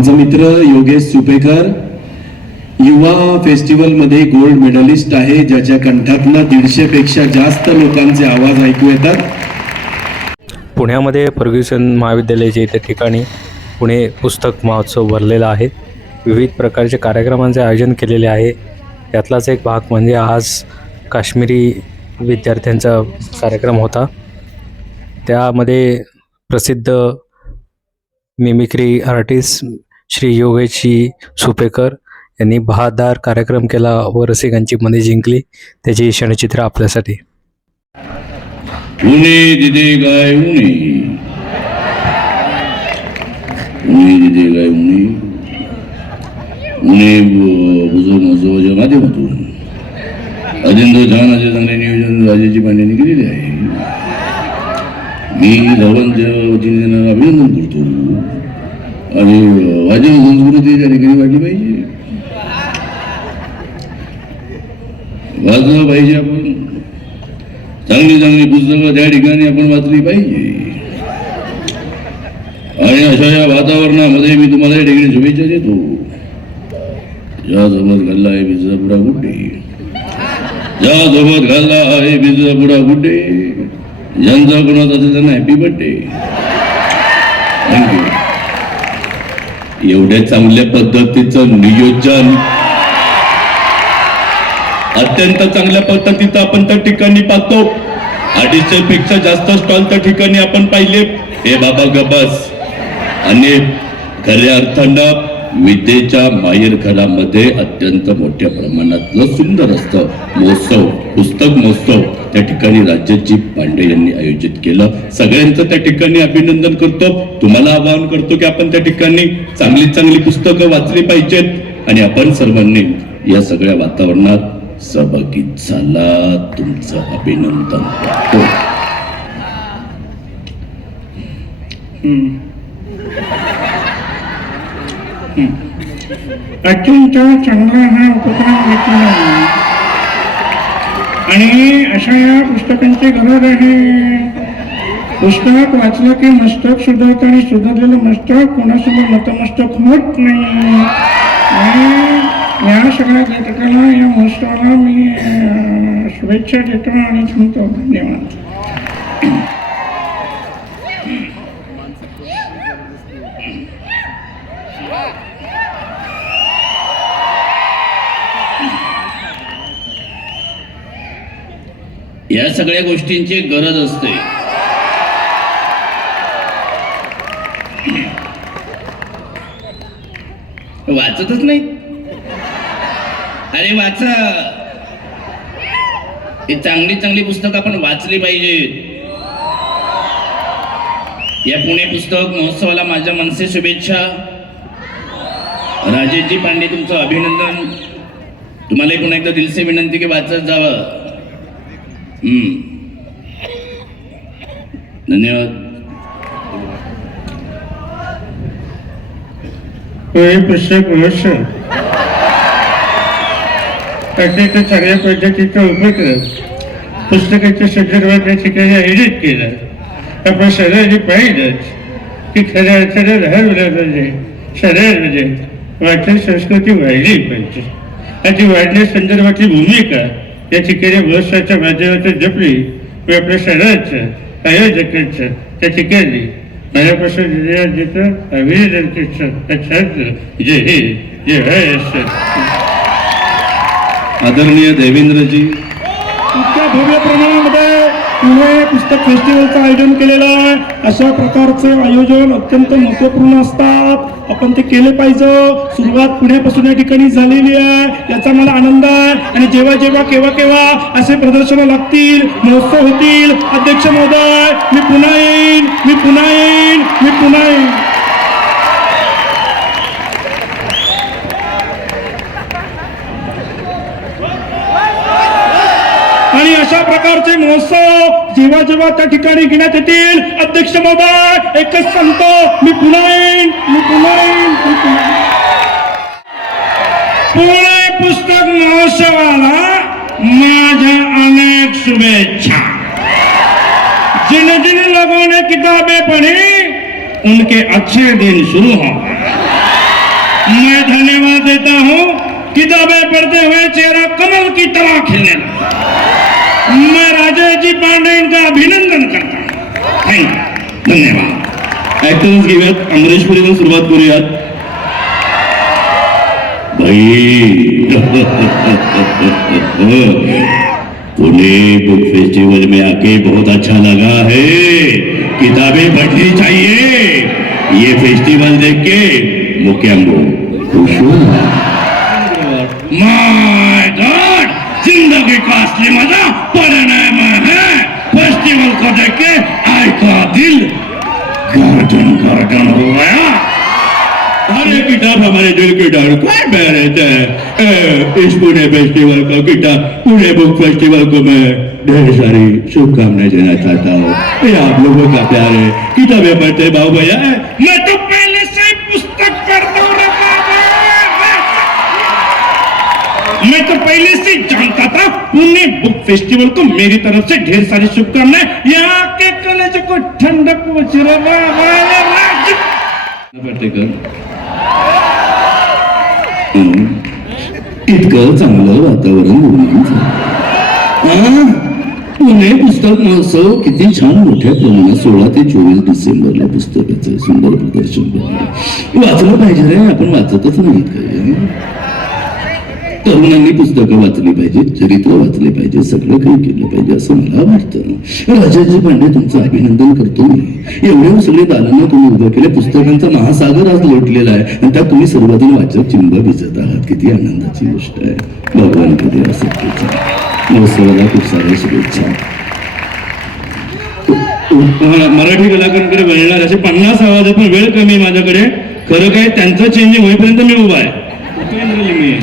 आमचा मित्र योगेश सुपेकर युवा फेस्टिवलमध्ये गोल्ड मेडलिस्ट आहे ज्याच्या कंठातनं दीडशेपेक्षा जास्त लोकांचे आवाज ऐकू येतात. पुण्यामध्ये फर्ग्युसन महाविद्यालयाच्या त्या ठिकाणी पुणे पुस्तक महोत्सव भरलेला आहे. विविध प्रकारचे कार्यक्रमांचे आयोजन केलेले आहे. यातलाच एक भाग म्हणजे आज काश्मीरी विद्यार्थ्यांचा कार्यक्रम होता. त्यामध्ये प्रसिद्ध मिमिक्री आर्टिस्ट श्री योगेशी सुपेकर यांनी बहादार कार्यक्रम केला व रसिकांची मने जिंकली. त्याची क्षणचित्र आपल्यासाठी. उणे दिदे गाय उणे उणे दिदे गाय उणे उणे बुजो मजो माध्यमातून अजिंद छानाचे चांगले नियोजन राजाची पाण्याने केलेले आहे. मी सर्वांच्या वतीने अभिनंदन करतो. आणि वाजव संस्कृती त्या ठिकाणी वाढली पाहिजे? वाचलं पाहिजे आपण. चांगली चांगली पुस्तकं त्या ठिकाणी आपण वाचली पाहिजे. आणि अशा या वातावरणामध्ये मी तुम्हाला या ठिकाणी शुभेच्छा देतो. ज्यासोबत घालला आहे बिजापुरा गुड्डे. ज्यासोबत घालला आहे बिजापुरा गुड्डे. ज्यांचा कोणाचा असेल त्यांना हॅपी बर्थडे थँक्यू एवढ्या चांगल्या पद्धतीचं नियोजन. अत्यंत चांगल्या पद्धतीचं आपण त्या ठिकाणी पाहतो. अडीचशे पेक्षा जास्त स्टॉल त्या ठिकाणी आपण पाहिले. हे बाबा गबस आणि खऱ्या अर्थानं विद्येच्या माहेरघरामध्ये अत्यंत मोठ्या प्रमाणातलं सुंदर असतं. महोत्सव पुस्तक महोत्सव त्या ठिकाणी राज्याची पांडे यांनी आयोजित केलं. सगळ्यांचं त्या ठिकाणी अभिनंदन करतो. तुम्हाला आवाहन करतो की आपण त्या ठिकाणी चांगली चांगली पुस्तकं वाचली पाहिजेत. आणि आपण सर्वांनी या सगळ्या वातावरणात सहभागी झाला. तुमचं अभिनंदन करतो. अत्यंत चांगला हा उपक्रम घेतला आणि अशा या पुस्तकांची गरज आहे पुस्तक वाचलं की मस्तक सुधारतं आणि सुधारलेलं मस्तक कोणासमोर नतमस्तक होत नाही. आणि या सगळ्या घटकाला या महोत्सवाला मी शुभेच्छा देतो आणि थांबतो धन्यवाद. या सगळ्या गोष्टींची गरज असते. वाचतच नाही. अरे वाचा. हे चांगली चांगली पुस्तक आपण वाचली पाहिजेत. या पुणे पुस्तक महोत्सवाला माझ्या मनसे शुभेच्छा. राजेशजी पांडे तुमचं अभिनंदन. तुम्हालाही पुन्हा एकदा दिलसे विनंती की वाचत जावं. धन्यवाद. हे पुस्तक महोत्सव अत्यंत चांगल्या पद्धतीचा उपक्रम पुस्तकाच्या संदर्भात या ठिकाणी आयोजित केलं. आपण सगळ्यांनी पाहिलंच की खऱ्या अर्थानं लहान मुलांमध्ये शहरांमध्ये वाचन संस्कृती वाढली पाहिजे. आणि ती वाढण्यासंदर्भातली भूमिका या ठिकाणी महोत्सवाच्या माध्यमातून जपली. व आपल्या शहराचं आयोजकांचं त्या ठिकाणी हृदयात देतो अभिनंदन करतो जे हे जे आदरणीय देवेंद्रजी. इतक्या भव्य प्रमाणामध्ये पुणे पुस्तक फेस्टिवलचं आयोजन केलेलं आहे. अशा प्रकारचे आयोजन अत्यंत महत्त्वपूर्ण असतात आपण ते केले पाहिजे. सुरुवात पुण्यापासून या ठिकाणी झालेली आहे. याचा मला आनंद आहे. आणि जेव्हा जेव्हा केव्हा केव्हा असे प्रदर्शनं लागतील महोत्सव होतील. अध्यक्ष महोदय मी पुन्हा येईन मी पुन्हा येईन मी पुन्हा येईन. अशा प्रकारचे महोत्सव जेव्हा जेव्हा अध्यक्ष महोदय एकच सांगतो, मी. पुणे पुस्तक महोत्सवाला अनेक शुभेच्छा. जिन जिन लोगों ने किताबें पढ़ी, उनके अच्छे दिन शुरू हों मैं धन्यवाद देता हूँ, किताबें पढ़ते हुए चेहरा कमल की तरह खिलने लगा। मैं राजेश जी पांडे इनका अभिनंदन करता हूँ। थँक धन्यवाद। ऍक्टर्स घेऊयात अमरीश पुरीनं सुरुवात करूयात भाई। पुणे बुक फेस्टिवल में आके बहुत अच्छा लगा है। किताबें पढ़नी चाहिए। ये फेस्टिवल देख के मुख्यंगो खुश हुआ का असली मज़ा पढ़ने में है। फेस्टिवल को देख के आई का दिल गर्दन गर्दन हो गया। अरे किताब हमारे दिल की धड़कन में रहता है इस पुणे फेस्टिवल का किताब पुणे बुक फेस्टिवल को मैं ढेर सारी शुभकामनाएँ देना चाहता हूँ। ये आप लोगों का प्यार है। किताबें पढ़ते भाव भैया मैं तो पहले से पुस्तक पढ़ता हूँ मैं तो पहले से था पुणे बुक फेस्टिवल को मेरी तरफ से ढेर सारी शुभकामनाएं। यहाँ के कॉलेज को ठंडक पहुंच इतकं चांगलं वातावरण निर्माण पुणे पुस्तक महोत्सव किती छान मोठ्या प्रमाणात सोळा ते चोवीस डिसेंबरला पुस्तकाचं सुंदर प्रदर्शन वाचलं पाहिजे रे आपण वाचतच नाहीत काय हं? तरुणांनी पुस्तकं वाचली पाहिजे चरित्र वाचले पाहिजे सगळं काही केलं पाहिजे असं मला वाटतं. राजाजी पांडे तुमचं अभिनंदन करतो मी एवढे सगळे दालनं तुम्ही उभं केले पुस्तकांचा महासागर आज लोटलेला आहे आणि त्यात तुम्ही सर्वाधिक वाचक चिंब भिजत आहात. किती आनंदाची गोष्ट आहे. भगवान कधी असं महोत्सवाला खूप साऱ्या शुभेच्छा. मराठी कलाकारांकडे वळणार असे पन्नास आवाज पण वेळ कमी आहे माझ्याकडे. खरं काय त्यांचं चेंजिंग होईपर्यंत मी उभा आहे उपेंद्र लिमये.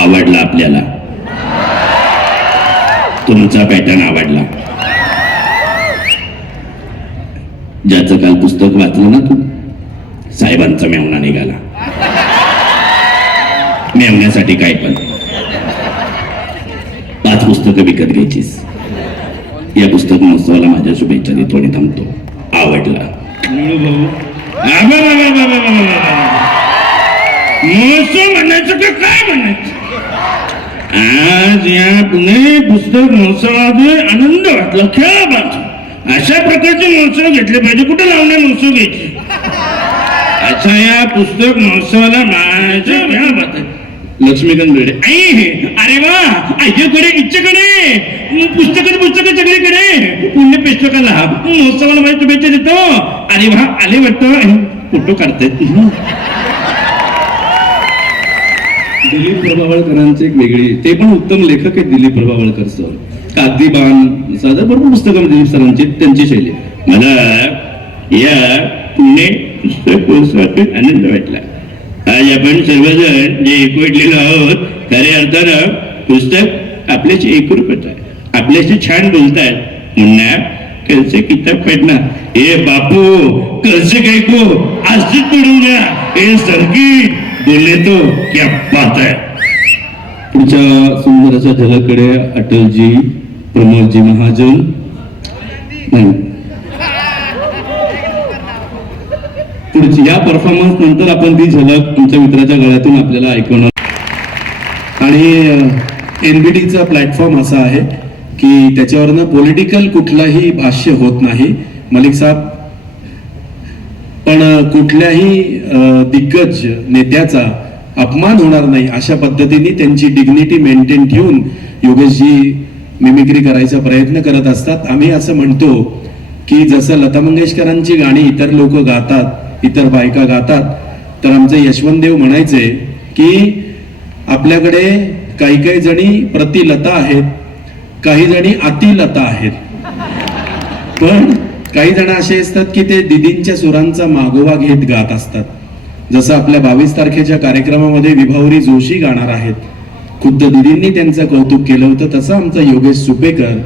आवडला आपल्याला तुमचा पॅटर्न आवडला. ज्याचं काल पुस्तक वाचलं ना तू साहेबांचा मेवणा निघाला. मेवण्यासाठी काय पण. पाच पुस्तकं विकत घ्यायचीस. या पुस्तक महोत्सवाला माझ्या शुभेच्छा देतो आणि थांबतो. आवडला. महोत्सव म्हणायचं का? काय म्हणायचं? आज या पुणे पुस्तक महोत्सवामध्ये आनंद वाटला. खेळा बाजू. अशा प्रकारचे महोत्सव घेतले पाहिजे. कुठे लावणे महोत्सव घ्यायचे? अच्छा या पुस्तक महोत्सवाला माझ्या खेळा बात लक्ष्मीकांत बेडे आई अरे वा. आईकडे इच्छेकडे पुस्तक पुस्तक सगळीकडे. पुण्य पुस्तकाला महोत्सवाला माझ्या शुभेच्छा देतो. अरे वा आले वाटतं. फोटो काढतायत. दिलीप प्रभावळकरांचे एक वेगळी ते पण उत्तम लेखक आहेत दिलीप प्रभावळकर सर. कागदीबान सादर भरपूर पुस्तकं दिलीप सरांची त्यांची शैली. मला या पुणे पुस्तक वाचून आनंद वाटला. आज आपण सर्वजण जे एकवटलेलो आहोत खऱ्या अर्थानं पुस्तक आपल्याशी एकरूपच आहे. आपल्याशी छान बोलतायत. म्हणणार कैसे किताब पढ़ना हे बापू कसं काय को आज पडून द्या हे संगीत बोलले तो क्या बात है। पुढच्या सुंदर अशा झलकडे अटलजी प्रमोदजी महाजन नाही. पुढची या परफॉर्मन्स नंतर आपण ती झलक तुमच्या मित्राच्या गळ्यातून आपल्याला ऐकवणार आणि एनबीटीचा प्लॅटफॉर्म असा आहे की त्याच्यावरनं पॉलिटिकल कुठलाही भाष्य होत नाही. मलिक साहेब पण कुठल्याही दिग्गज नेत्याचा अपमान होणार नाही अशा पद्धतीने त्यांची डिग्निटी मेंटेन ठेवून योगेशजी मिमिक्री करायचा प्रयत्न करत असतात. आम्ही असं म्हणतो की जसं लता मंगेशकरांची गाणी इतर लोक गातात इतर बायका गातात तर आमचे यशवंत देव म्हणायचे की आपल्याकडे काही काही जणी प्रतिलता आहेत काही जणी अतिलता आहेत. पण काही जण असे असतात की ते दिदींच्या सुरांचा मागोवा घेत गात असतात जसं आपल्या बावीस तारखेच्या कार्यक्रमामध्ये विभावरी जोशी गाणार आहेत खुद्द दिदींनी त्यांचं कौतुक केलं होतं तसं आमचा योगेश सुपेकर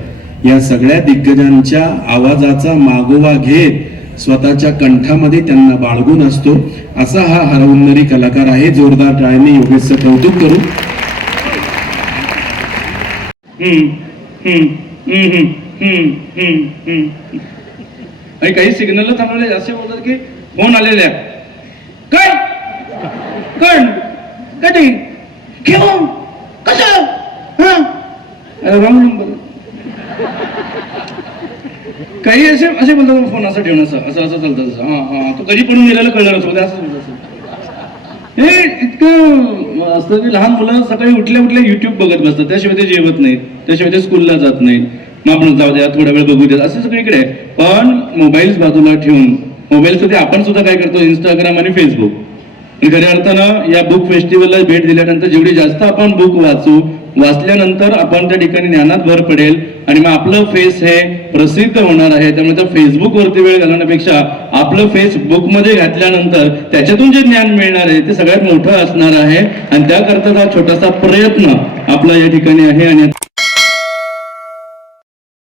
या सगळ्या दिग्गजांच्या आवाजाचा मागोवा घेत स्वतःच्या कंठामध्ये त्यांना बाळगून असतो असा हा हरवणारी कलाकार आहे जोरदार टाळ्यांनी योगेशचं कौतुक करू हम्म. हम्म, हम्म, हम्म, हम्म, हम्म. आणि काही सिग्नल थांबवले असे बोलतात की फोन आलेले काय? कोण? कधी घेऊ कसं रॉंग नंबर काही असे असे बोलतात फोन असं ठेवून असं असं असं चालतं तसं हा हा तो कधी पडून गेलेलं कळलं असं असं. हे इतकं असतं की लहान मुलं सकाळी उठल्या उठल्या युट्यूब बघत बसतात. त्याशिवाय ते जेवत नाहीत. त्याशिवाय ते स्कूलला जात नाहीत. मग आपण जाऊ द्या थोडा वेळ बघू द्या. असं सगळीकडे आहे. पण मोबाईल बाजूला ठेवून मोबाईल सुद्धा आपण सुद्धा काय करतो? इंस्टाग्राम आणि फेसबुक खऱ्या अर्थानं या बुक फेस्टिवलला भेट दिल्यानंतर जेवढी जास्त आपण बुक वाचू वाचल्यानंतर आपण त्या ठिकाणी ज्ञानात भर पडेल आणि मग आपलं फेस हे प्रसिद्ध होणार आहे. त्यामुळे त्या फेसबुक वरती वेळ घालवण्यापेक्षा आपलं फेस बुकमध्ये घातल्यानंतर त्याच्यातून जे ज्ञान मिळणार आहे ते सगळ्यात मोठं असणार आहे. आणि त्याकरता हा छोटासा प्रयत्न आपला या ठिकाणी आहे आणि